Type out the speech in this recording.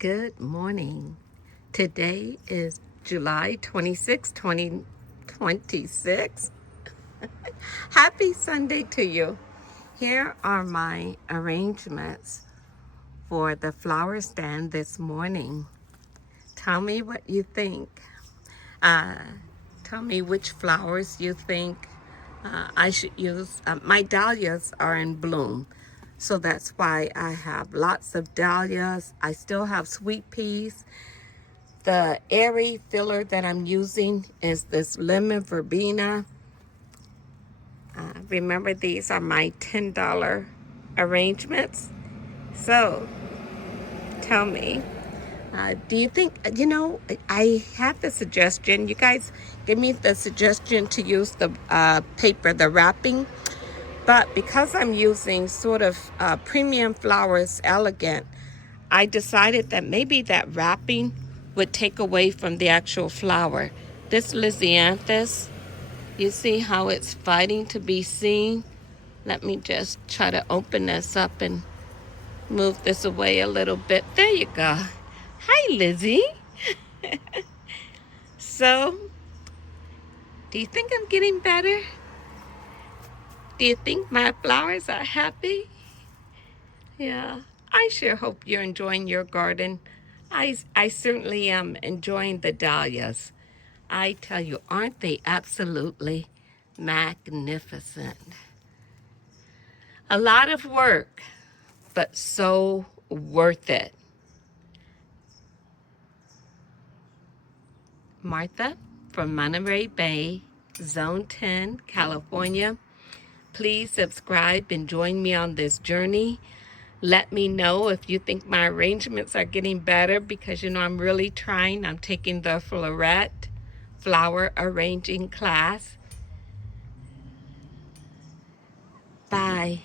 Good morning. Today is July 26, 2026. Happy Sunday to you. Here are my arrangements for the flower stand this morning. Tell me what you think. Uh, Tell me which flowers you think I should use. My dahlias are in bloom, so that's why I have lots of dahlias. I still have sweet peas. The airy filler that I'm using is this lemon verbena. Remember, these are my $10 arrangements. So tell me, do you think, I have the suggestion. You guys give me the suggestion to use the paper, the wrapping. But because I'm using sort of premium flowers, elegant, I decided that maybe that wrapping would take away from the actual flower. This Lysianthus, you see how it's fighting to be seen? Let me just try to open this up and move this away a little bit. There you go. Hi, Lizzie. So, do you think I'm getting better? Do you think my flowers are happy? Yeah, I sure hope you're enjoying your garden. I certainly am enjoying the dahlias. I tell you, aren't they absolutely magnificent? A lot of work, but so worth it. Martha from Monterey Bay, Zone 10, California. Please subscribe and join me on this journey. Let me know if you think my arrangements are getting better, because I'm really trying. I'm taking the Floret flower arranging class. Bye.